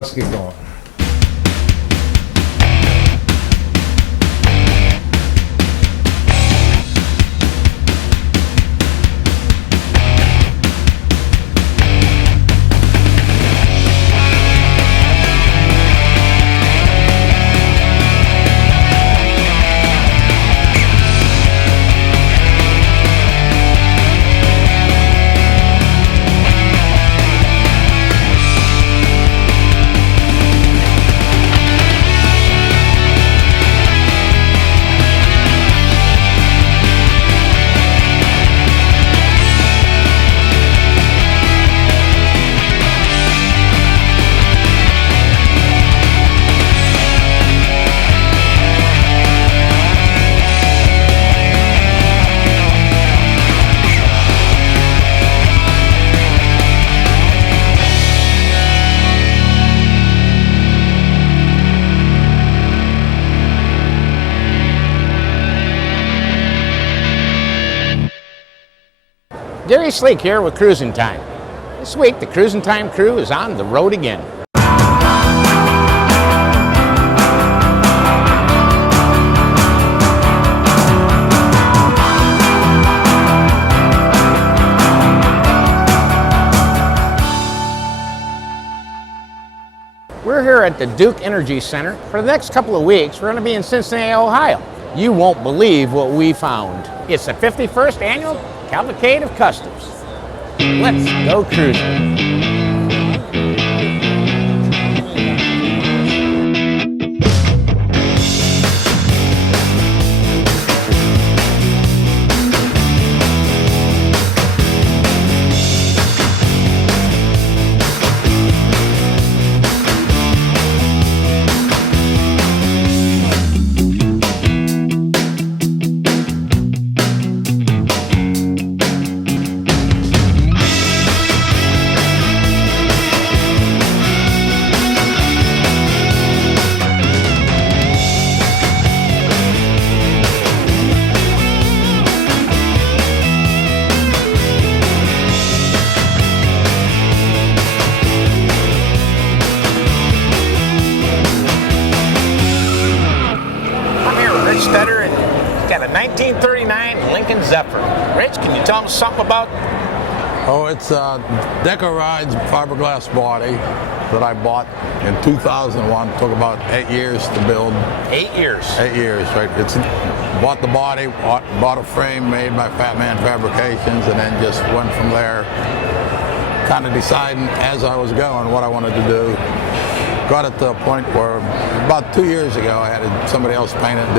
Let's get going. Gary Sleek here with Cruising Time. This week, the Cruising Time crew is on the road again. We're here at the Duke Energy Center. For the next couple of weeks, we're going to be in Cincinnati, Ohio. You won't believe what we found. It's the 51st annual Cavalcade of Customs. Let's go cruising. Got a 1939 Lincoln Zephyr. Rich, can you tell us something about? Oh, it's a Decker Rides fiberglass body that I bought in 2001. Took about 8 years to build. 8 years? 8 years, right. Bought the body, bought a frame made by Fat Man Fabrications, and then just went from there, kind of deciding as I was going what I wanted to do. Got it to a point where about 2 years ago I had somebody else paint it and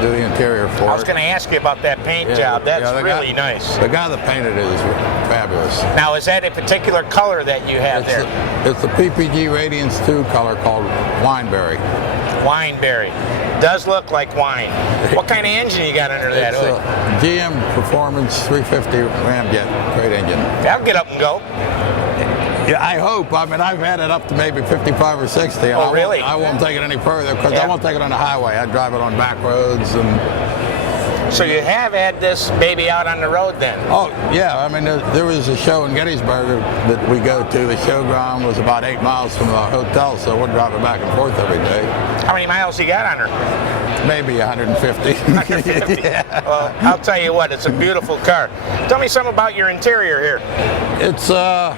do the interior for it. I was going to ask you about that paint job. That's really nice. The guy that painted it is fabulous. Now, is that a particular color that you have there? It's the PPG Radiance 2 color called Wineberry. Wineberry. Does look like wine. What kind of engine you got under that hood? It's a GM Performance 350 Ramjet, great engine. That'll get up and go. Yeah, I hope. I mean, I've had it up to maybe 55 or 60. Oh, really? I won't take it any further because I won't take it on the highway. I drive it on back roads and. So you have had this baby out on the road then? Oh, yeah. I mean, there was a show in Gettysburg that we go to. The showground was about 8 miles from the hotel, so we're driving back and forth every day. How many miles you got on her? Maybe 150. 150? Yeah. Well, I'll tell you what, it's a beautiful car. Tell me something about your interior here. It's, boy,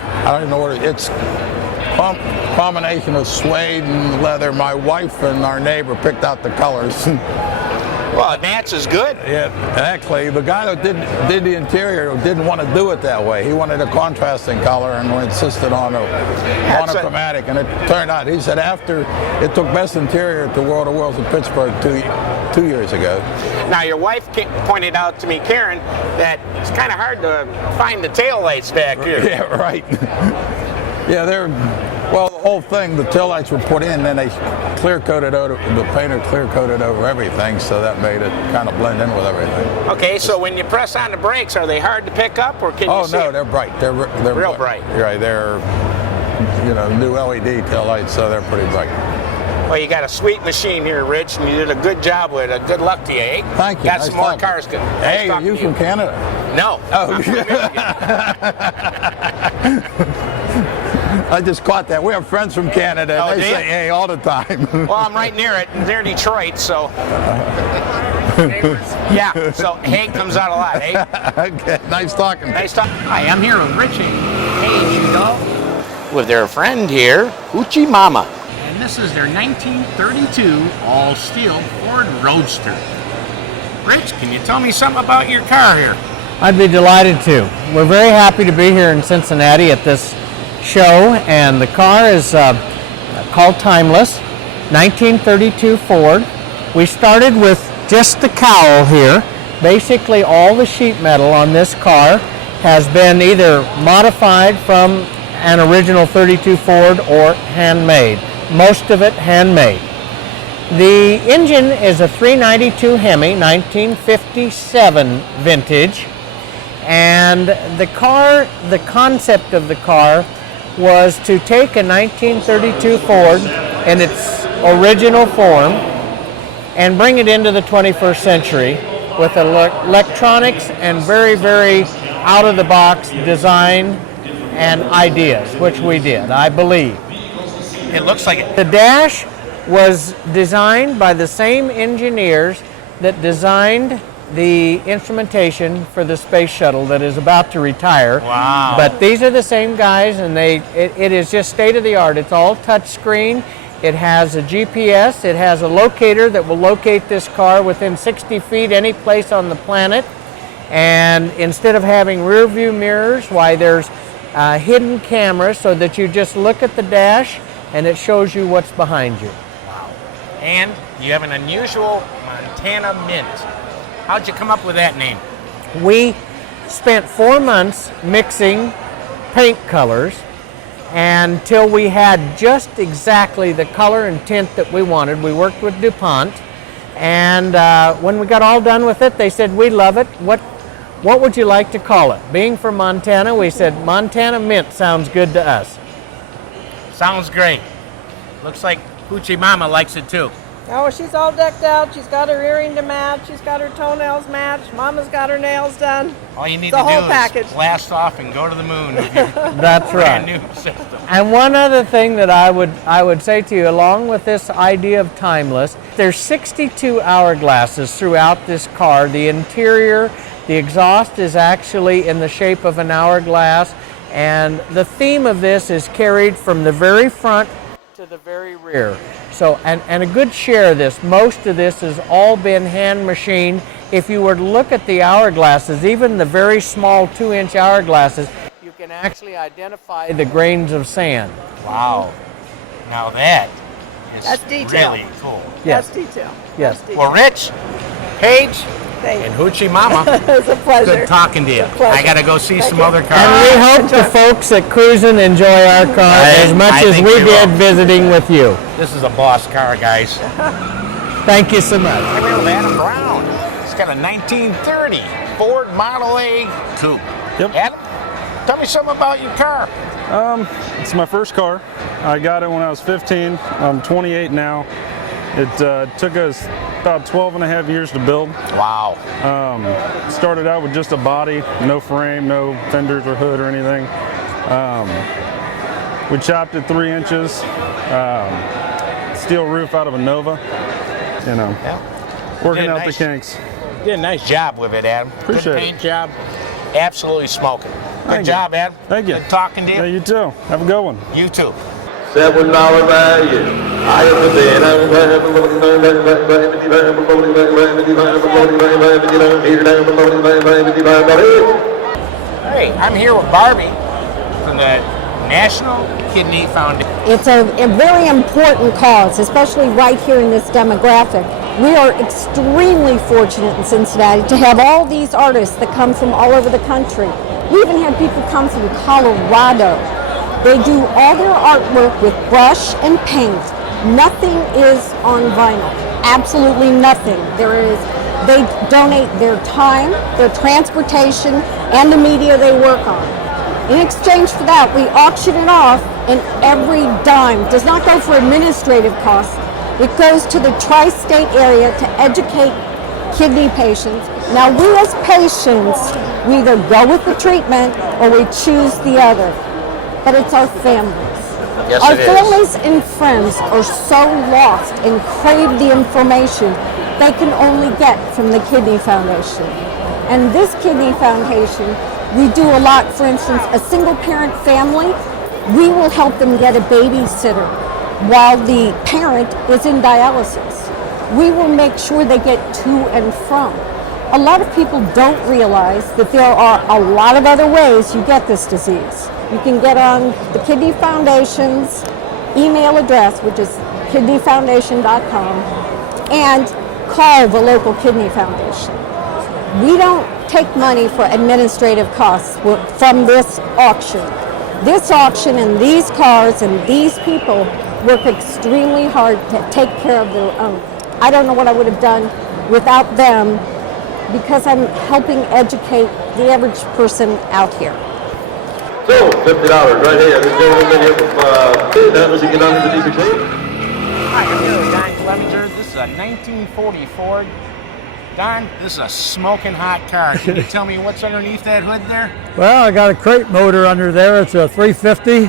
I don't even know what it's combination of suede and leather. My wife and our neighbor picked out the colors. Well, it matches good. Yeah, actually, the guy that did the interior didn't want to do it that way. He wanted a contrasting color and we insisted on a monochromatic. And it turned out, he said, after it took Best Interior at the World of Worlds in Pittsburgh two years ago. Now, your wife pointed out to me, Karen, that it's kind of hard to find the taillights back here. Yeah, right. Yeah, well, the whole thing, the taillights were put in, then they clear-coated over, the painter clear-coated over everything, so that made it kind of blend in with everything. Okay, so when you press on the brakes, are they hard to pick up, or can you see? Oh, no, they're bright. They're real bright. Right, they're, new LED taillights, so they're pretty bright. Well, you got a sweet machine here, Rich, and you did a good job with it. Good luck to you, eh? Thank you. Got some more cars. Hey, are you from Canada? No. Oh. I just caught that. We have friends from Canada. Oh, And do they you? say hey all the time. Well, I'm right near it. They're Detroit, so. Yeah, so hey comes out a lot, hey? Okay, nice talking. Nice talk. Hi, I'm here with Richie with their friend here, Hoochie Mama. And this is their 1932 all-steel Ford Roadster. Rich, can you tell me something about your car here? I'd be delighted to. We're very happy to be here in Cincinnati at this show, and the car is called Timeless, 1932 Ford. We started with just the cowl here. Basically all the sheet metal on this car has been either modified from an original 32 Ford or handmade. Most of it handmade. The engine is a 392 Hemi, 1957 vintage, and the concept of the car was to take a 1932 Ford in its original form and bring it into the 21st century with electronics and very, very out-of-the-box design and ideas, which we did, I believe. It looks like it. The dash was designed by the same engineers that designed the instrumentation for the space shuttle that is about to retire. Wow. But these are the same guys, and it is just state-of-the-art. It's all touch screen. It has a GPS. It has a locator that will locate this car within 60 feet any place on the planet. And instead of having rear view mirrors, why there's hidden cameras so that you just look at the dash and it shows you what's behind you. Wow. And you have an unusual Montana Mint. How'd you come up with that name? We spent 4 months mixing paint colors until we had just exactly the color and tint that we wanted. We worked with DuPont, and when we got all done with it, they said, we love it. What would you like to call it? Being from Montana, we said Montana Mint sounds good to us. Sounds great. Looks like Hoochie Mama likes it too. Oh, she's all decked out. She's got her earring to match. She's got her toenails matched. Mama's got her nails done. All you need The to whole do package. is blast off and go to the moon with your That's brand right. new system. And one other thing that I would say to you, along with this idea of timeless, there's 62 hourglasses throughout this car. The interior, the exhaust is actually in the shape of an hourglass, and the theme of this is carried from the very front to the very rear. So, and a good share of this, most of this has all been hand machined. If you were to look at the hourglasses, even the very small 2-inch hourglasses, you can actually identify the grains of sand. Wow. Now that is That's detail. really cool. Yes. That's detail. Yes. That's detail. Well, Rich, Paige, Thank and you. Hoochie Mama, It's a pleasure. good talking to you. It's a pleasure. I got to go see Thank some you. other And cars. we hope the folks at Cruising enjoy our car as much I as think we they did will. visiting with you. This is a boss car, guys. Thank you so much. I'm here with Adam Brown. He's got a 1930 Ford Model A coupe. Yep. Adam, tell me something about your car. It's my first car. I got it when I was 15. I'm 28 now. It took us about 12 and a half years to build. Wow. Started out with just a body, no frame, no fenders or hood or anything. We chopped it 3 inches. Steel roof out of a Nova. You know, Yeah. working Did out nice. the kinks. Did a nice job with it, Adam. Appreciate Good it. paint job. Absolutely smoking. Good Thank you. job, Adam. Thank you. Good talking to you. Yeah, you too. Have a good one. You too. $7 value. I am the Hey, I'm here with Barbie from the National Kidney Foundation. It's a very important cause, especially right here in this demographic. We are extremely fortunate in Cincinnati to have all these artists that come from all over the country. We even have people come from Colorado. They do all their artwork with brush and paint. Nothing is on vinyl. Absolutely nothing. They donate their time, their transportation, and the media they work on. In exchange for that, we auction it off, and every dime does not go for administrative costs. It goes to the tri-state area to educate kidney patients. Now, we as patients, we either go with the treatment or we choose the other. But it's our families. Yes, Our it is. families and friends are so lost and crave the information they can only get from the Kidney Foundation. And this Kidney Foundation, we do a lot. For instance, a single parent family, we will help them get a babysitter while the parent is in dialysis. We will make sure they get to and from. A lot of people don't realize that there are a lot of other ways you get this disease. You can get on the Kidney Foundation's email address, which is kidneyfoundation.com, and call the local Kidney Foundation. We don't take money for administrative costs from this auction. This auction and these cars and these people work extremely hard to take care of their own. I don't know what I would have done without them, because I'm helping educate the average person out here. So, $50 right here. This gentleman here from Cincinnati, you get underneath the clean. Hi, I'm here with Don Clevenger. This is a 1940 Ford. Don, this is a smoking hot car. Can you tell me what's underneath that hood there? Well, I got a crate motor under there. It's a 350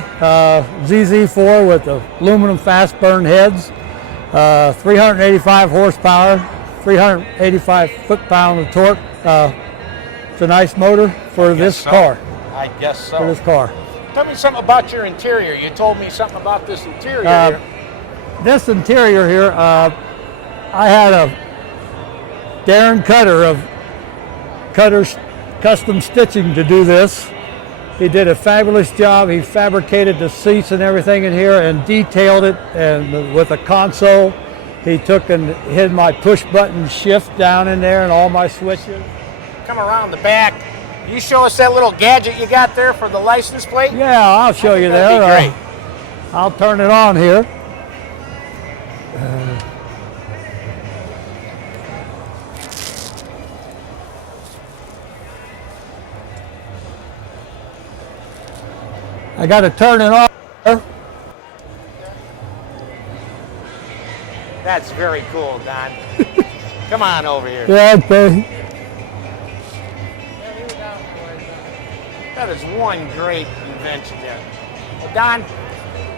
ZZ4 with aluminum fast burn heads, 385 horsepower, 385 foot-pound of torque. It's a nice motor for this car. I guess so. For this car. Tell me something about your interior. You told me something about this interior here. This interior here, I had a Darren Cutter of Cutter's Custom Stitching to do this. He did a fabulous job. He fabricated the seats and everything in here and detailed it, and with a console. He took and hid my push button shift down in there and all my switches. Come around the back. You show us that little gadget you got there for the license plate? Yeah, I'll show you That'd there. be great. I'll turn it on here. I got to turn it on. That's very cool, Don. Come on over here. Yeah, okay. That is one great invention there. Well, Don,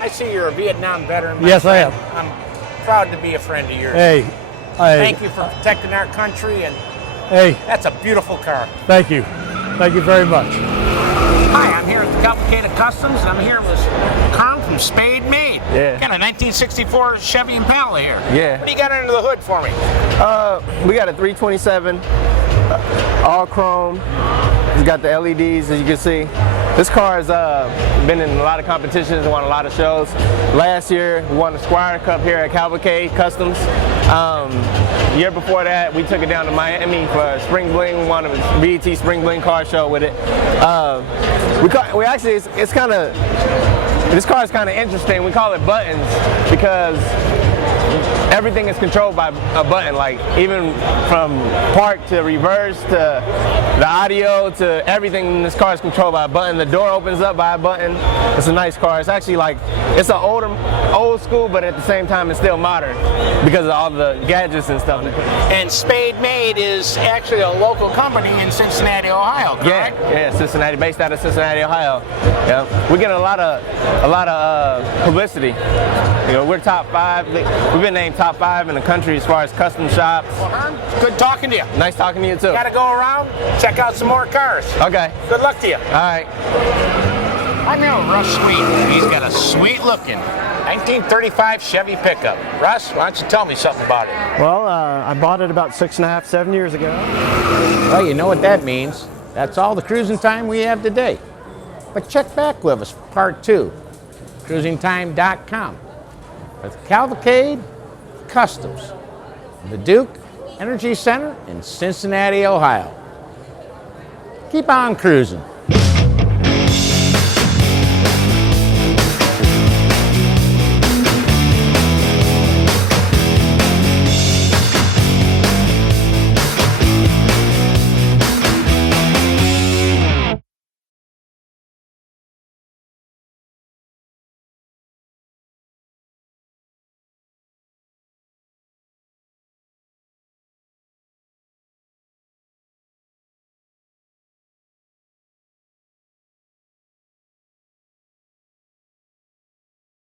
I see you're a Vietnam veteran. Yes, I friend. am. I'm proud to be a friend of yours. Hey, Thank you for protecting our country, and hey, that's a beautiful car. thank you. Thank you very much. Hi, I'm here at the Complicated Customs, and I'm here with Carl from Spade Made. Yeah. Got a 1964 Chevy Impala here. Yeah. What do you got under the hood for me? We got a 327, all chrome. It's got the LEDs, as you can see. This car has been in a lot of competitions and won a lot of shows. Last year, we won the Squire Cup here at Cavalcade Customs. Year before that, we took it down to Miami for Spring Bling. We won a BET Spring Bling car show with it. We actually, it's kind of, this car is kind of interesting. We call it buttons because everything is controlled by a button, like even from park to reverse to the audio to everything in this car is controlled by a button. The door opens up by a button. It's a nice car. It's actually like, it's an old school, but at the same time it's still modern because of all the gadgets and stuff. And Spade Made is actually a local company in Cincinnati, Ohio, correct? Yeah, Cincinnati, based out of Cincinnati, Ohio. Yeah, we get a lot of publicity. You know, we're top 5. We've been named top 5 in the country as far as custom shops. Well, Herm, good talking to you. Nice talking to you too. Got to go around, check out some more cars. Okay. Good luck to you. All right. I'm here with Russ Sweet. He's got a sweet-looking 1935 Chevy pickup. Russ, why don't you tell me something about it? Well, I bought it about 6.5, 7 years ago. Well, you know what that means. That's all the cruising time we have today. But check back with us for part 2. CruzingTime.com. With Cavalcade Customs, the Duke Energy Center in Cincinnati, Ohio. Keep on cruising.